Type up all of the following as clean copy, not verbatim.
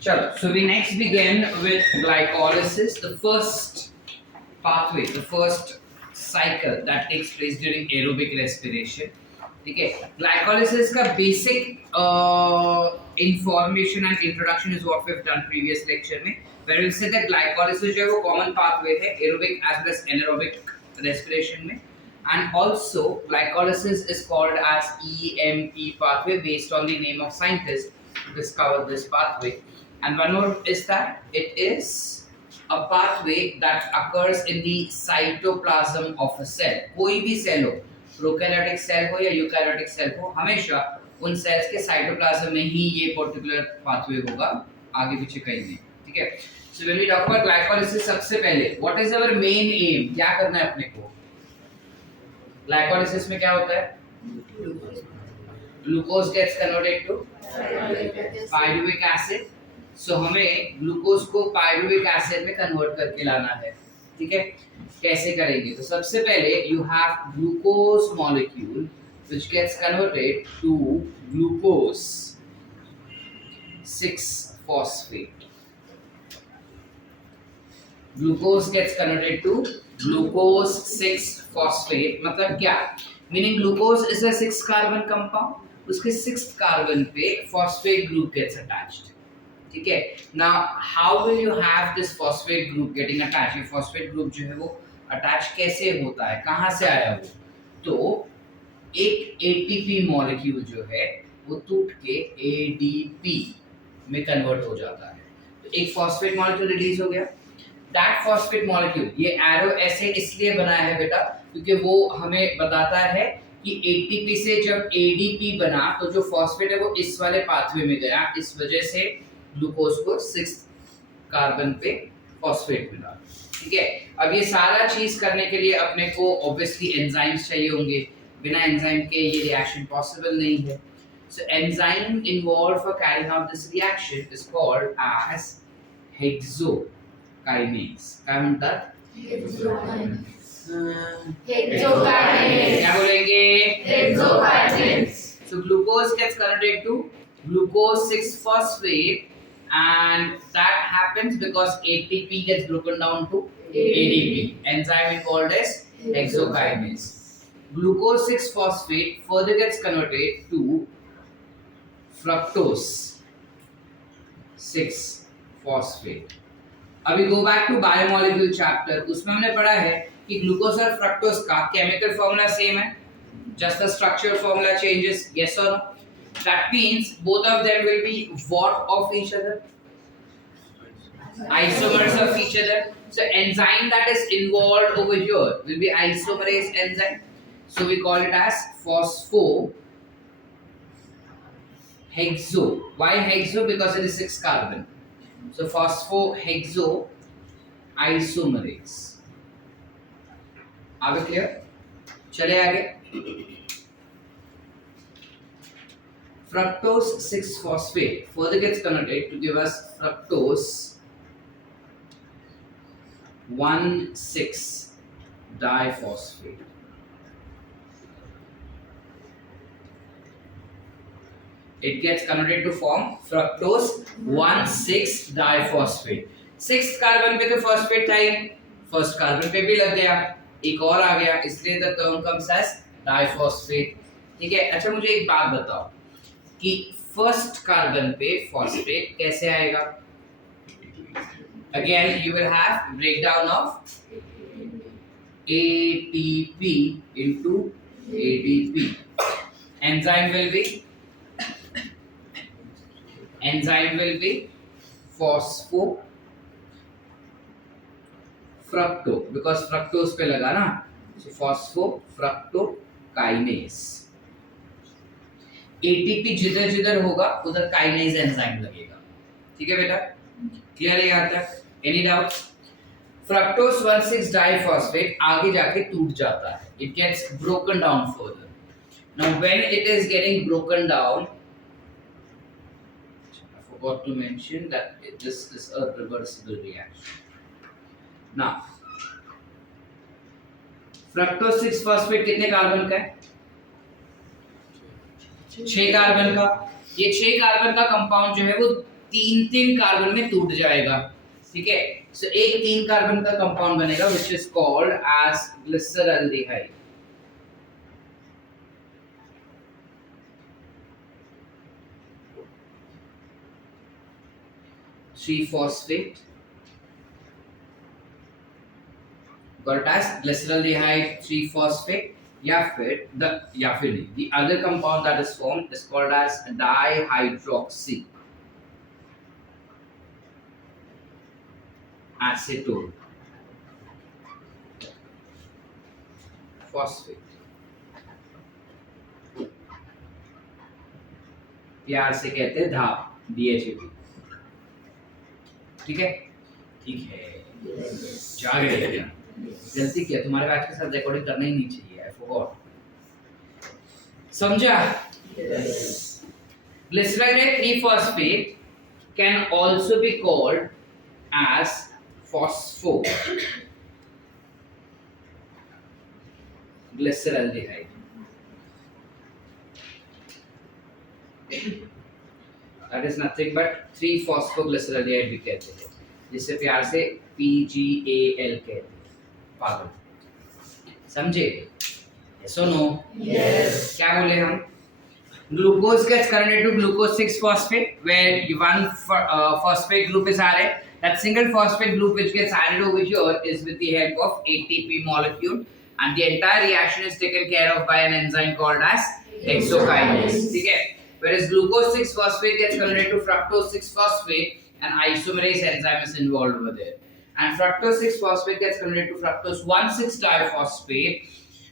Chalo, so we next begin with glycolysis, the first pathway, the first cycle that takes place during aerobic respiration. ठीक है, glycolysis का basic information and introduction is what we've done previous lecture में, where we said that glycolysis जो है वो common pathway है aerobic as well as anaerobic respiration में, and also glycolysis is called as EMP pathway based on the name of scientist who discovered this pathway. And one more is that it is a pathway that occurs in the cytoplasm of a cell. कोई भी cell हो, prokaryotic cell हो या eukaryotic cell हो, हमेशा उन sales के cytoplasm में ही ये पर्टिकुलर पाथवे होगा, आगे पीछे कहीं नहीं. ठीक है. So when we talk about glycolysis, सबसे पहले what is our main aim? क्या करना है अपने को? Glycolysis में क्या होता है? Glucose gets converted to pyruvic acid. So हमें ग्लूकोज को पायरुविक एसिड में कन्वर्ट करके लाना है. ठीक है, कैसे करेंगे? तो सबसे पहले you have glucose molecule which gets converted to glucose 6-phosphate. Glucose gets converted to glucose 6-phosphate. मतलब क्या? Meaning glucose is a 6 carbon compound, उसके 6th कार्बन पे फॉस्फेट ग्रुप गेट्स अटैच्ड. ठीक है. Now how will you have this phosphate group getting attached? ये phosphate group जो है वो अटैच कैसे होता है, कहां से आया वो? तो एक एटीपी मॉलिक्यूल जो है वो टूट के एडीपी में कन्वर्ट हो जाता है. तो एक फॉस्फेट मॉलिक्यूल रिलीज हो गया. दैट फॉस्फेट मॉलिक्यूल, ये एरो ऐसे इसलिए बनाया है बेटा क्योंकि वो हमें बताता है कि एटीपी से जब एडीपी बना तो जो फॉस्फेट है वो इस वाले पाथवे में गया, इस वजह से ग्लूकोज को 6th कार्बन पे फॉस्फेट मिला. ठीक है. अब ये सारा चीज करने के लिए अपने को ऑब्वियसली एंजाइम्स चाहिए होंगे. बिना एंजाइम के ये रिएक्शन पॉसिबल नहीं है. So enzyme involve for carrying out this reaction is called as hexokinase. काय म्हणतात? हेक्सोकाइनेज. क्या बोलेंगे? Hexokinase. So glucose gets converted to glucose 6-phosphate, and that happens because ATP gets broken down to ADP. Enzyme involved is hexokinase. Glucose 6-phosphate further gets converted to fructose 6-phosphate. अभी go back to biomolecule chapter. उसमें हमने पढ़ा है कि glucose और fructose का chemical formula same है, just the structure formula changes. Yes or no? That means both of them will be what of each other? Isomers of each other. So enzyme that is involved over here will be isomerase enzyme. So we call it as phosphohexo. Why hexo? Because it is 6 carbon. So phosphohexo isomerase. Are we clear? चले आगे. Fructose 6-phosphate further gets converted to give us fructose 1,6-diphosphate. It gets converted to form fructose 1,6-diphosphate. 6th carbon पे तो phosphate था ही, first carbon पे भी लग गया, एक और आ गया, इसलिए the term comes as diphosphate. ठीक है. अच्छा मुझे एक बात बताओ कि फर्स्ट कार्बन पे फॉस्फेट कैसे आएगा? Again you will have breakdown of ATP into ADP. Enzyme will be phosphofructo because fructose पे लगा ना, so phosphofructokinase. ATP जिधर जिधर होगा उधर काइनेज एंजाइम लगेगा. ठीक है बेटा, क्लियर है यहाँ तक? Any doubt? फ्रक्टोज 1,6-diphosphate आगे जाके टूट जाता है. It gets broken down further. Now when it is getting broken down, I forgot to mention that this is a reversible reaction. Now fructose 6-phosphate कितने कार्बन का है? 6 कार्बन का. ये 6 कार्बन का कंपाउंड जो है वो तीन कार्बन में टूट जाएगा, ठीक है। सो एक 3 कार्बन का कंपाउंड बनेगा which is called as glyceraldehyde. Three phosphate called as glyceraldehyde 3-phosphate या फिर the other compound that is formed is called as dihydroxy acetone phosphate। प्यार से कहते हैं धाप, DHAP, ठीक है। ठीक है, जाग रहे हैं, गलती किया, तुम्हारे आज के साथ रिकॉर्डिंग करना ही नहीं चाहिए, आई फॉरगॉट। समझा? Yes. Glyceraldehyde 3-phosphate can also be called as phosphoglyceraldehyde। That is nothing but 3-phosphoglyceraldehyde भी कहते हैं, जिसे प्यार से PGAL कहते हैं, पागल, समझे? Yes or no? Yes। क्या बोले हम? Glucose gets converted to glucose 6-phosphate where one phosphate group is added. That single phosphate group which gets added over here is with the help of ATP molecule, and the entire reaction is taken care of by an enzyme called as hexokinase, ठीक है। Whereas glucose 6-phosphate gets converted to fructose 6-phosphate, an isomerase enzyme is involved over there. And fructose 6-phosphate gets converted to fructose 1,6-diphosphate,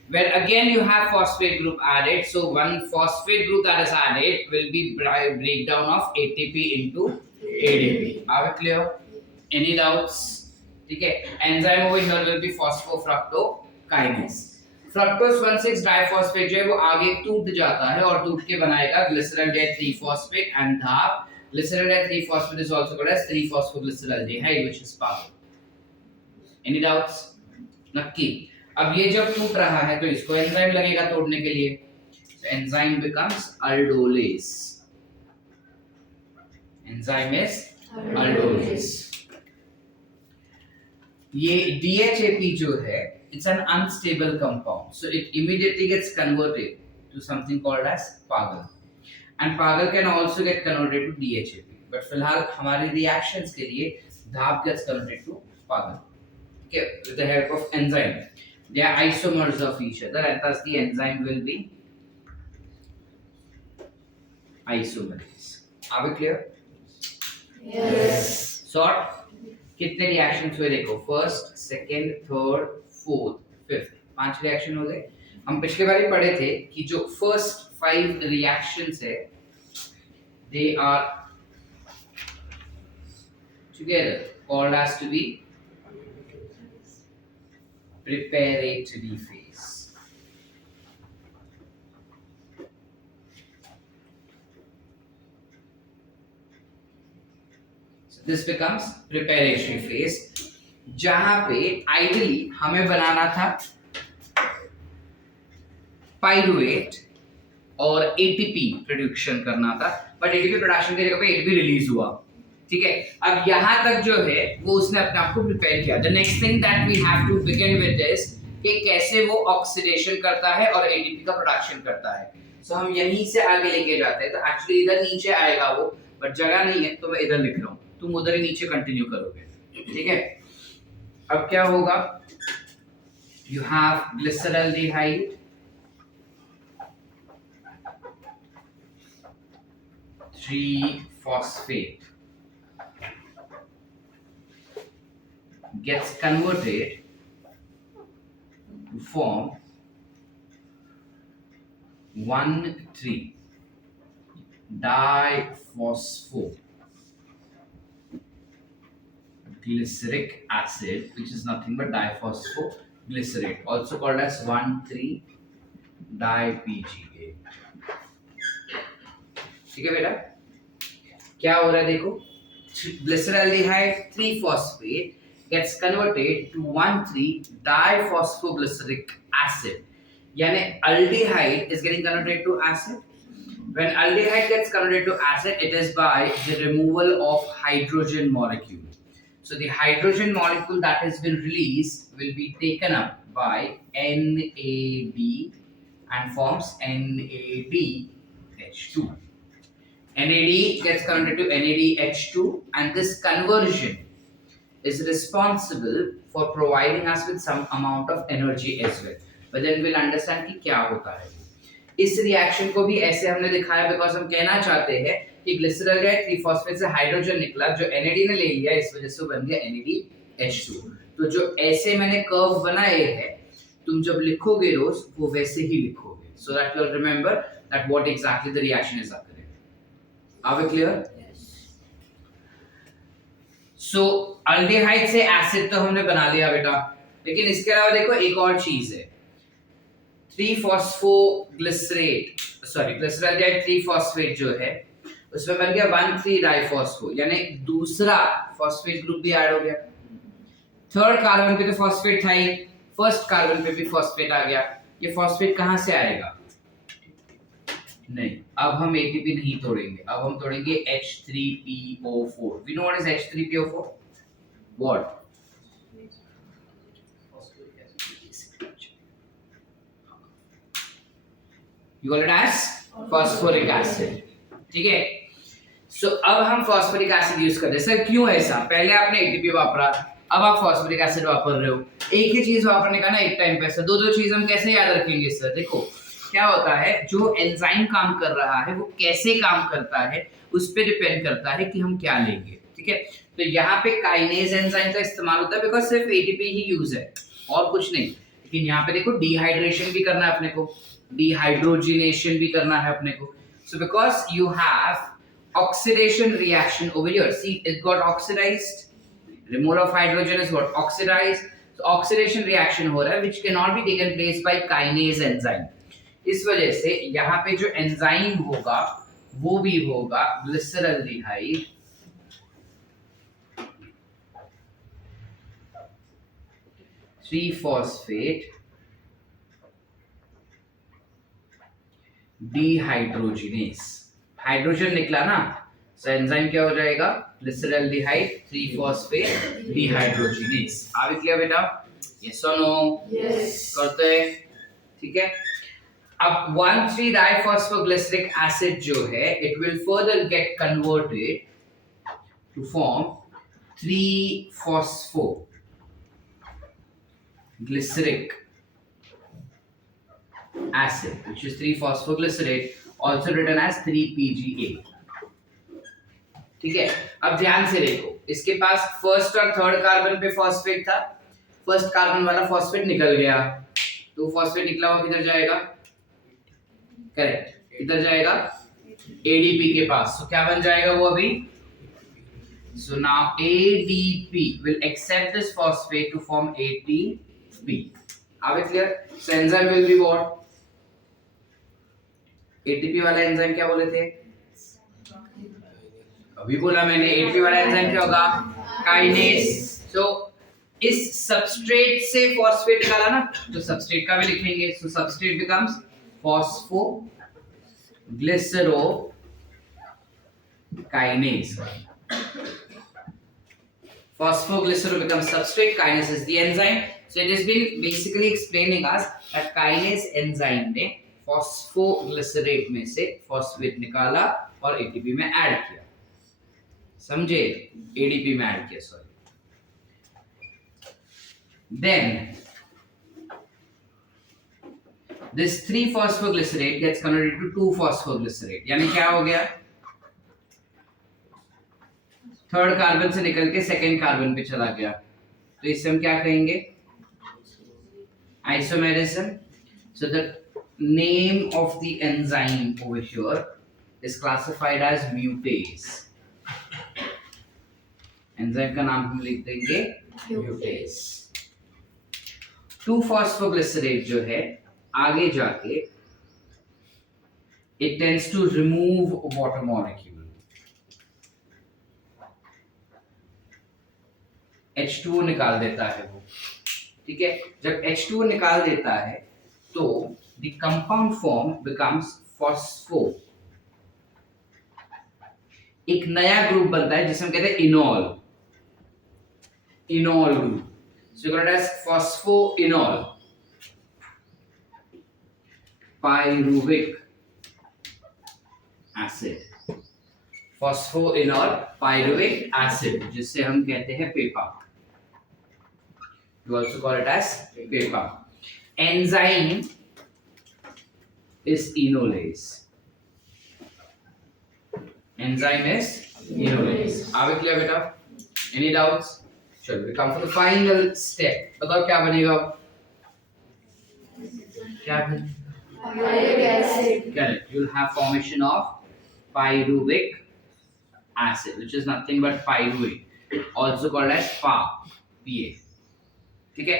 where again you have phosphate group added. So one phosphate group that is added will be breakdown of ATP into ADP. Are we clear? Any doubts? ठीक है। Enzyme over here will be phosphofructokinase. Fructose 1,6-diphosphate जो है वो आगे टूट जाता है और टूट के बनाएगा glyceraldehyde 3-phosphate and धाप। Glyceraldehyde 3-phosphate is also called as 3-phosphoglyceraldehyde, which is power. Any doubts? नक्की। अब ये जब टूट रहा है तो इसको एंजाइम लगेगा तोड़ने के लिए, so enzyme becomes aldolase। enzyme is aldolase। ये DHAP जो है it's an unstable compound, so it immediately gets converted to something called as pagal, and pagal can also get converted to DHAP, but फिलहाल हमारे reactions के लिए धाप gets converted to pagal, okay, with the help of enzyme। They are isomers of each other, and thus the enzyme will be isomerase। Are we clear? Yes। Sort कितने reactions हुए देखो, first, second, third, fourth, fifth, 5 reaction हो गए। हम पिछले बार ही पढ़े थे कि जो फर्स्ट 5 रिएक्शंस है they are together called as to be preparatory phase। So this becomes preparatory phase, जहां पे आइडियली हमें बनाना था पाइरुवेट और एटीपी प्रोडक्शन करना था, बट एटीपी प्रोडक्शन के जगह पे एटीपी रिलीज हुआ, ठीक है। अब यहाँ तक जो है वो उसने अपने आप को प्रिपेयर किया। The next thing that we have to begin with is कि कैसे वो ऑक्सीडेशन करता है और एटीपी का प्रोडक्शन करता है। सो हम यहीं से आगे लेके जाते हैं, तो एक्चुअली इधर नीचे आएगा वो, बट जगह नहीं है तो मैं इधर लिख रहा हूँ, तुम उधर ही नीचे कंटिन्यू करोगे, ठीक है। अब क्या होगा, you have glyceraldehyde three phosphate gets converted to form 1,3-diphosphoglyceric acid, which is nothing but diphosphoglycerate, also called as 1,3-di-PGA। ठीक है बेटा, क्या हो रहा है देखो, glyceraldehyde 3-phosphate gets converted to 1,3-diphosphoglyceric acid, यानी aldehyde is getting converted to acid, When aldehyde gets converted to acid, it is by the removal of hydrogen molecule. So the hydrogen molecule that has been released will be taken up by NAD and forms NADH2. NAD gets converted to NADH2, and this conversion is responsible for providing us with some amount of energy as well. But then we'll understand कि क्या होता है. इस reaction को भी ऐसे हमने दिखाया बिकॉज हम कहना चाहते हैं कि ग्लिसरॉल ट्रीफॉस्फेट से हाइड्रोजन निकला जो NAD ने ले लिया, इस वजह से बन गया NADH2. तो जो ऐसे मैंने कर्व बनाए हैं, तुम जब लिखोगे रोज वो वैसे ही लिखोगे, so that you'll remember that what exactly the reaction is occurring. Are we clear? So aldehyde से एसिड तो हमने बना लिया बेटा, लेकिन इसके अलावा देखो एक और चीज है, 3-फॉस्फोग्लिसरेट, सॉरी ग्लिसरॉल ट्रीफॉस्फेट जो है उसमें बन गया 1,3-डाइफॉस्फो, यानी दूसरा फॉस्फेट ग्रुप भी ऐड हो गया. थर्ड कार्बन पे तो फॉस्फेट था ही, फर्स्ट कार्बन पे भी फॉस्फेट आ गया. ये फॉस्फेट कहां से आएगा? नहीं, अब हम ATP नहीं तोड़ेंगे, अब हम तोड़ेंगे H3PO4. We know what is H3PO4? What? You call it as phosphoric acid. ठीक है. So अब हम phosphoric acid यूज करते हैं. सर क्यों ऐसा? पहले आपने ATP वापरा, अब आप phosphoric acid वापर रहे हो. एक ही चीज वापरने का ना एक टाइम पे, दो दो चीज हम कैसे याद रखेंगे सर? देखो क्या होता है, जो एंजाइम काम कर रहा है वो कैसे काम करता है उस पे डिपेंड करता है कि हम क्या लेंगे. ठीक है, तो यहाँ पे काइनेज एंजाइम का इस्तेमाल होता है बिकॉज सिर्फ ATP ही यूज है और कुछ नहीं. लेकिन यहाँ पे देखो डिहाइड्रेशन भी करना है अपने को, डिहाइड्रोजिनेशन भी करना है अपने को. So because you have oxidation reaction over here, see it got oxidised, removal of hydrogen is what? Oxidized. So oxidation reaction हो रहा है which cannot be taken place by kinase enzyme. इस वजह से यहाँ पे जो एंजाइम होगा वो भी होगा ग्लिसरॉल्डिहाइड ट्रीफॉस्फेट डिहाइड्रोजिनेस. हाइड्रोजन निकला ना, सो एंजाइम क्या हो जाएगा? Glyceraldehyde triphosphate dehydrogenase. Are we clear बेटा? यस और नो? यस करते हैं. ठीक है, अब 1,3-डाइफॉस्फोग्लिसरिक एसिड जो है it will further get converted to form 3-phosphoglyceric acid which is 3-phosphoglycerate, also written as 3-PGA. ठीक है, अब ध्यान से देखो, इसके पास फर्स्ट और थर्ड कार्बन पे फॉस्फेट था, फर्स्ट कार्बन वाला फॉस्फेट निकल गया, तो फॉस्फेट निकला हुआ किधर जाएगा? करेक्ट, इधर जाएगा ADP के पास. तो क्या बन जाएगा वो अभी? So now ADP will accept this phosphate to form ATP. Are we clear? So enzyme will be what? ATP वाला एंजाइम क्या बोले थे? अभी बोला मैंने, ATP वाला एंजाइम क्या होगा? काइनेस. So इस सबस्ट्रेट से फॉस्फेट निकाला ना, तो सबस्ट्रेट का भी लिखेंगे. So substrate becomes phosphoglycerokinase. Phosphoglycero becomes substrate, kinase is the enzyme. So it has been basically explaining us that kinase enzyme ने phosphoglycerate में से phosphate निकाला और ATP में ऐड किया. समझे? ADP में ऐड किया, sorry. Then this 3-phosphoglycerate gets converted to 2-phosphoglycerate. यानी क्या हो गया? थर्ड कार्बन से निकल के सेकेंड कार्बन पे चला गया, तो इसे हम क्या कहेंगे? Isomerism. So the name of the enzyme over here is classified as mutase. Enzyme का नाम हम लिख देंगे म्यूटेस. 2-phosphoglycerate जो है आगे जाके it tends to remove water molecule. H2O निकाल देता है वो. ठीक है, जब H2O निकाल देता है तो the compound form becomes phospho एक नया ग्रुप बनता है जिसे हम कहते हैं इनॉल, इनॉल group. So you got it as phosphoenol, pyruvic acid, phosphoenol pyruvic acid, जिसे हम कहते हैं Peppa. You also call it as Peppa. Enzyme is enolase. Enzyme is enolase. Are we clear, beta? Any doubts? चलो, we come for the final step. बताओ क्या बनेगा? क्या बनेगा? Pyruvic acid. Correct. You'll have formation of pyruvic acid, which is nothing but pyruvate, also called as PA. ठीक है?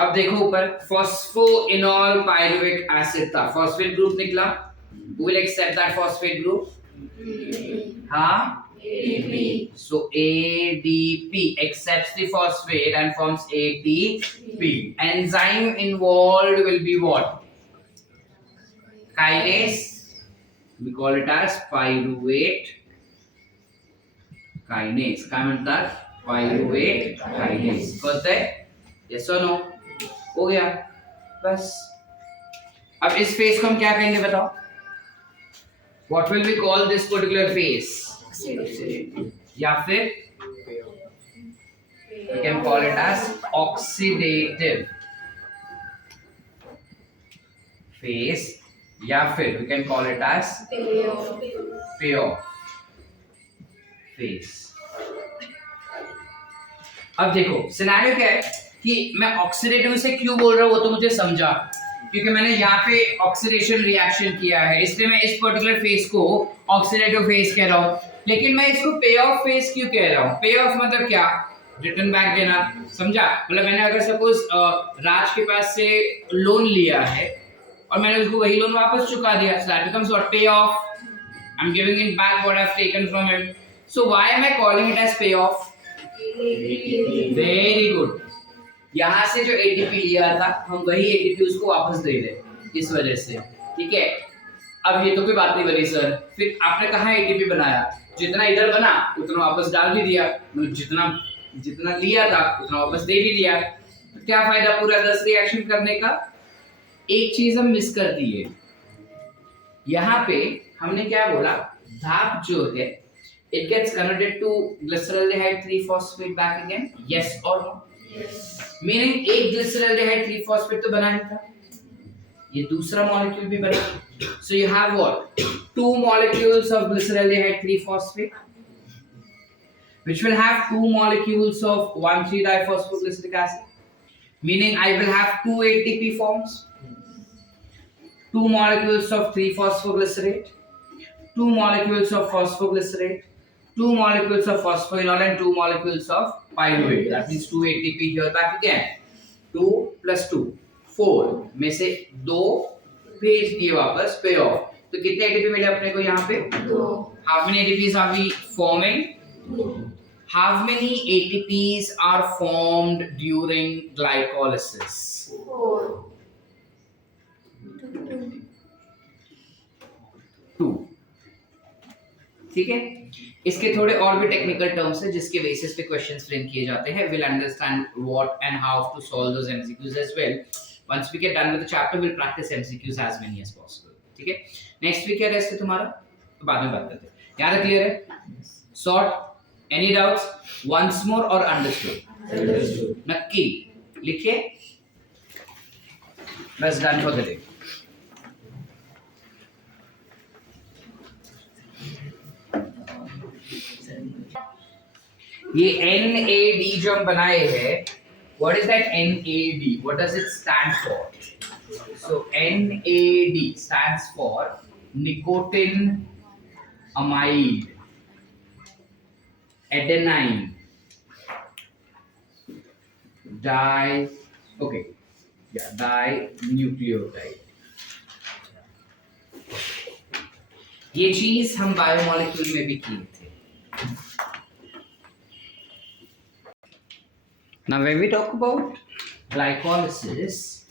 अब देखो ऊपर phosphoenol pyruvic acid था, phosphate group निकला. Who will accept that phosphate group? हाँ? ADP. So ADP accepts the phosphate and forms ATP. Enzyme involved will be what? Kinase. We call it as pyruvate kinase. काय म्हणतात? Pyruvate kinase. कळतंय? Yes or no? हो गया. बस. अब इस phase को हम क्या कहेंगे बताओ? What will we call this particular phase? या फिर we can call it as oxidative phase, या फिर we can call it as payoff phase. अब देखो सिनेरियो क्या है कि मैं ऑक्सीडेटिव से क्यों बोल रहा हूं वो तो मुझे समझा, क्योंकि मैंने यहाँ पे ऑक्सीडेशन रिएक्शन किया है, इसलिए मैं इस पर्टिकुलर फेज को ऑक्सीडेटिव फेज कह रहा हूँ. लेकिन मैं इसको पे ऑफ फेज क्यों कह रहा हूँ? पे ऑफ मतलब क्या? रिटर्न बैक देना. समझा? मतलब मैंने अगर सपोज राज के पास से लोन लिया है और मैंने उसको वही लोन वापस चुका दिया, so that becomes what? Pay off. I'm giving it back what I've taken from him. So why am I calling it as pay off? Very good. यहाँ से जो ATP लिया था हम वही ATP उसको वापस दे रहे इस वजह से. ठीक है? अब ये तो कोई बात नहीं बनी सर, फिर आपने कहाँ ATP बनाया? जितना इधर बना उतना वापस डाल भी दिया, जितना जितना लिया था उतना वापस दे भी दिया. तो क्या फायदा पूरा 10 रिएक्शन करने का? एक चीज हम मिस कर दिए. यहाँ पे हमने क्या बोला? धाप जो है it gets converted to glyceraldehyde 3-phosphate back again. Yes or no? Yes. Meaning एक glyceraldehyde 3-phosphate तो बना ही था, ये दूसरा मॉलिक्यूल भी बना. So you have what? 2 molecules of glyceraldehyde 3-phosphate, which will have 2 molecules of 1,3-diphosphoglyceric acid. Meaning I will have 2 ATP forms, 2 molecules of 3-phosphoglycerate, 2 molecules of phosphoglycerate, 2 molecules of phosphoenol and 2 molecules of pyruvate. That means 2 ATP here back again. 2 plus 2, 4 में से 2 भेज दिए वापस पे of. तो कितने ATP मिले अपने को यहाँ पे? 2. How many ATPs are we forming? 2. How many ATPs are formed during glycolysis? 4. 2. ठीक है? इसके थोड़े और भी टेक्निकल टर्म्स हैं जिसके बेसिस पे क्वेश्चंस फ्रेम किए जाते हैं. Will understand what and how to solve those MCQs as well. Once we get done with the chapter will practise MCQs as many as possible. ठीक है? नेक्स्ट वीक क्या rest है तुम्हारा? तो बाद में बात करते हैं. याद है? क्लियर है? Sort any doubts? Once more और अंडरस्टूड? नक्की लिखिए. बस डन फॉर द डे. ये NAD जो हम बनाए हैं, what is that NAD? What does it stand for? So NAD stands for nicotine amide adenine dinucleotide. ये चीज हम बायोमोलिक्यूल में भी की थी. Now when we talk about glycolysis,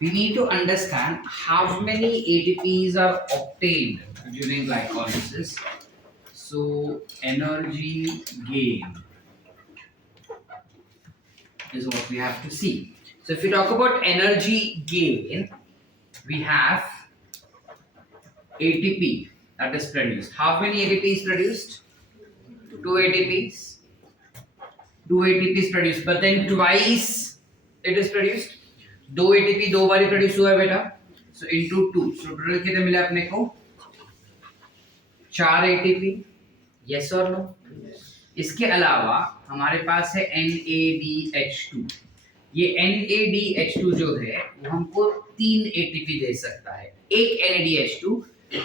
we need to understand how many ATPs are obtained during glycolysis. So energy gain is what we have to see. So if we talk about energy gain, we have ATP that is produced. How many ATP is produced? 2 ATPs. 2 ATP is produced, but then twice it is produced. 2 ATP दो बारी produce हुआ है बेटा. So into 2. So total कितने मिले अपने को? 4 ATP. Yes or no? इसके अलावा हमारे पास है NADH2. ये NADH2 जो है वो हमको 3 ATP दे सकता है. एक NADH2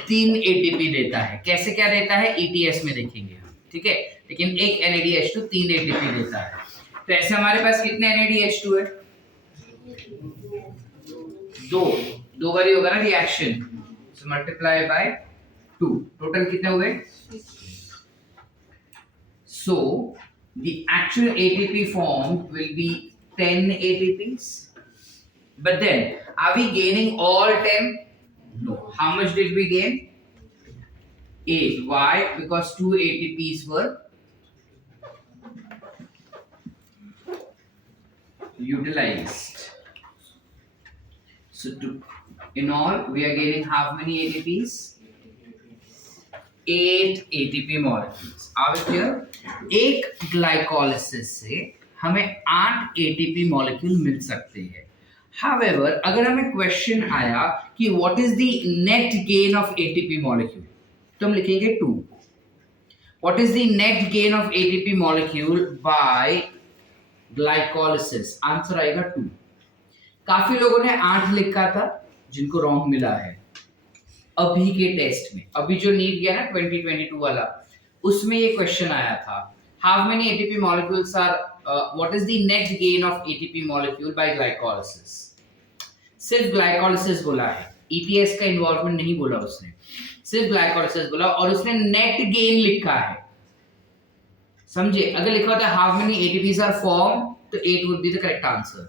3 ATP देता है. कैसे क्या देता है ETS में देखेंगे हम, ठीक है. लेकिन एक NADH2 3 ATP देता है. तो ऐसे हमारे पास कितने NADH2 है? दो बारी होगा ना reaction. So multiply by 2. Total कितने हुए? So the actual ATP formed will be 10 ATPs. But then, are we gaining all 10? No. How much did we gain? 8. Why? Because 2 ATPs were utilized. So in all, we are gaining how many ATPs? 8 ATP molecules. Are we clear? एक glycolysis से हमें 8 ATP molecule मिल सकते हैं. However, अगर हमें question आया कि what is the net gain of ATP molecule, तो हम लिखेंगे 2. What is the net gain of ATP molecule by glycolysis? Answer आएगा 2. काफी लोगों ने 8 लिखा था, जिनको रॉन्ग मिला है अभी के टेस्ट में. अभी जो नीट गया ना 2022 वाला, उसमें ये क्वेश्चन आया था, how many ATP molecules are what is the net gain of ATP molecule by glycolysis. सिर्फ ग्लाइकोलिसिस बोला है, ईटीएस का इन्वॉल्वमेंट नहीं बोला उसने, सिर्फ ग्लाइकोलिसिस बोला और उसने नेट गेन लिखा है. समझे? अगर लिखा होता how many ATPs are form तो 8 would be the correct answer.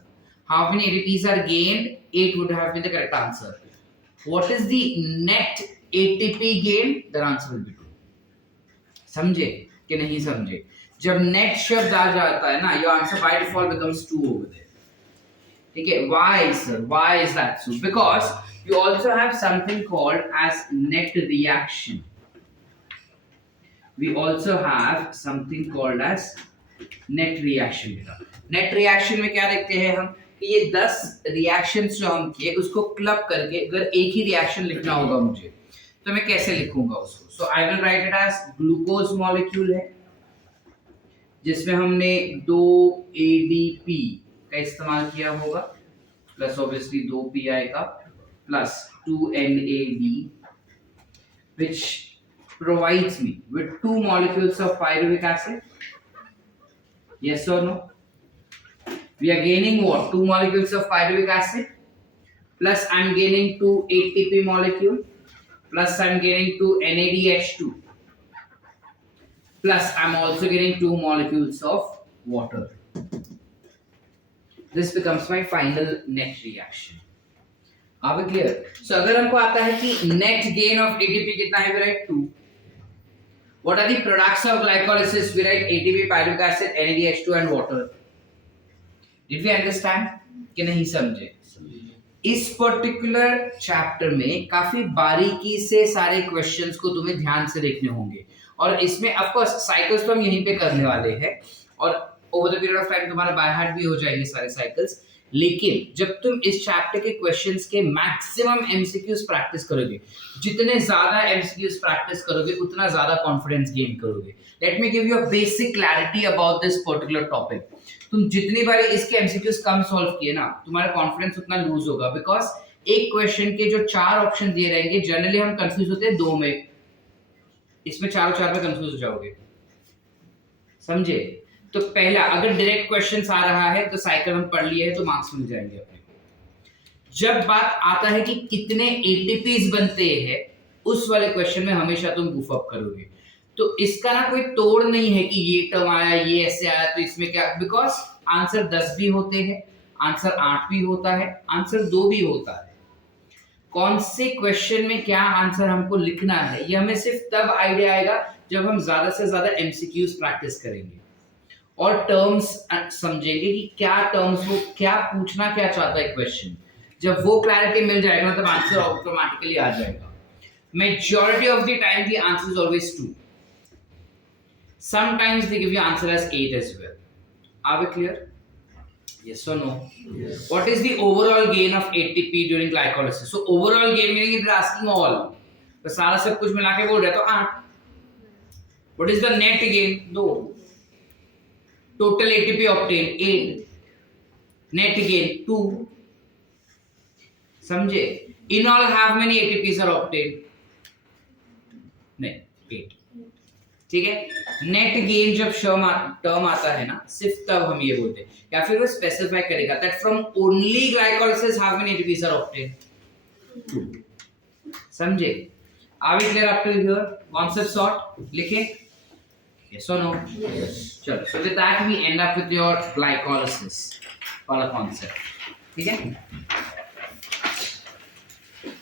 How many ATPs are gained 8 would have been the correct answer. What is the net ATP gain? The answer will be 2. समझे कि नहीं समझे? जब net शब्द आ जाता है ना, your answer by default becomes 2 over there. ठीक है? Why sir? Why is that so? Because you also have something called as net reaction. We also have something called as net reaction. Net reaction में क्या देखते हैं हम? ये 10 reactions जो हम किए उसको क्लब करके अगर एक ही रिएक्शन लिखना होगा मुझे, तो मैं कैसे लिखूंगा उसको? So I will write it as glucose molecule है जिसमें हमने 2 ADP का इस्तेमाल किया होगा, प्लस ऑब्वियसली 2 PI का, plus 2 NAD which provides me with 2 molecules of pyruvic acid. Yes or no? We are gaining what? 2 molecules of pyruvic acid, plus I'm gaining 2 ATP molecule, plus I'm gaining 2 NADH2, plus I'm also getting 2 molecules of water. This becomes my final net reaction. Are we clear? So अगर हमको आता है कि net gain of ATP कितना है, we write 2. What are the products of glycolysis? We write ATP, pyruvic acid, NADH2 and water. Did we understand? कि नहीं समझे? इस पर्टिकुलर चैप्टर में काफी बारीकी से सारे क्वेश्चंस को तुम्हें ध्यान से देखने होंगे और इसमें ऑफ कोर्स साइकिल्स तो हम यहीं पे करने वाले हैं और over the period of time तुम्हारा बाय हार्ट भी हो जाएंगे सारे साइकिल्स. लेकिन जब तुम इस चैप्टर के क्वेश्चंस के मैक्सिमम एमसीक्यूज प्रैक्टिस करोगे, जितने ज्यादा एमसीक्यूज प्रैक्टिस करोगे उतना ज्यादा कॉन्फिडेंस गेन करोगे. Let me give you a basic clarity about this particular topic. तुम जितनी बार इसके एमसीक्यूज कम सॉल्व किए ना, तुम्हारा कॉन्फिडेंस उतना लूज होगा. बिकॉज एक क्वेश्चन के जो 4 ऑप्शन दिए रहेंगे, जनरली हम कंफ्यूज होते हैं 2 में, इसमें 4 में कंफ्यूज हो जाओगे. समझे? तो पहला अगर डायरेक्ट क्वेश्चन आ रहा है तो साइकिल हम पढ़ लिए है तो मार्क्स मिल जाएंगे अपने को. जब बात आता है कि कितने एटीपीज बनते हैं, उस वाले क्वेश्चन में हमेशा तुम बूफ अप करोगे. तो इसका ना कोई तोड़ नहीं है कि ये टर्म आया, ये ऐसे आया तो इसमें क्या, बिकॉज आंसर 10 भी होते हैं, आंसर 8 भी होता है, आंसर 2 भी होता है. कौन से क्वेश्चन में क्या आंसर हमको लिखना है ये हमें सिर्फ तब आइडिया आएगा जब हम ज्यादा से ज्यादा एमसीक्यूज प्रैक्टिस करेंगे और टर्म्स समझेंगे कि क्या टर्म्स वो क्या पूछना क्या चाहता है क्वेश्चन। जब वो क्लैरिटी मिल जाएगा मतलब आंसर ऑटोमेटिकली आ जाएगा। Majority of the time the answer is always 2. Sometimes they give you answer as 8 as well. Are we clear? Yes or no? Yes. What is the overall gain of ATP during glycolysis? So overall gain meaning it's asking all. तो सारा सब कुछ मिला के बोल रहा है तो 8. What is the net gain? 2. Total ATP obtained 8. Net gain 2. समझे? In all how many ATPs are obtained? नहीं 8. ठीक है। नेट गेन जब टर्म आता है ना सिर्फ तब हम ये बोलते हैं या फिर वो स्पेसिफाई करेगा that from only glycolysis how many ATPs are obtained. समझे? Are we clear up to here? Concept sort लिखे? यस और नो? Yes. चलो so with that we end up with your glycolysis वाला कॉन्सेप्ट। ठीक है।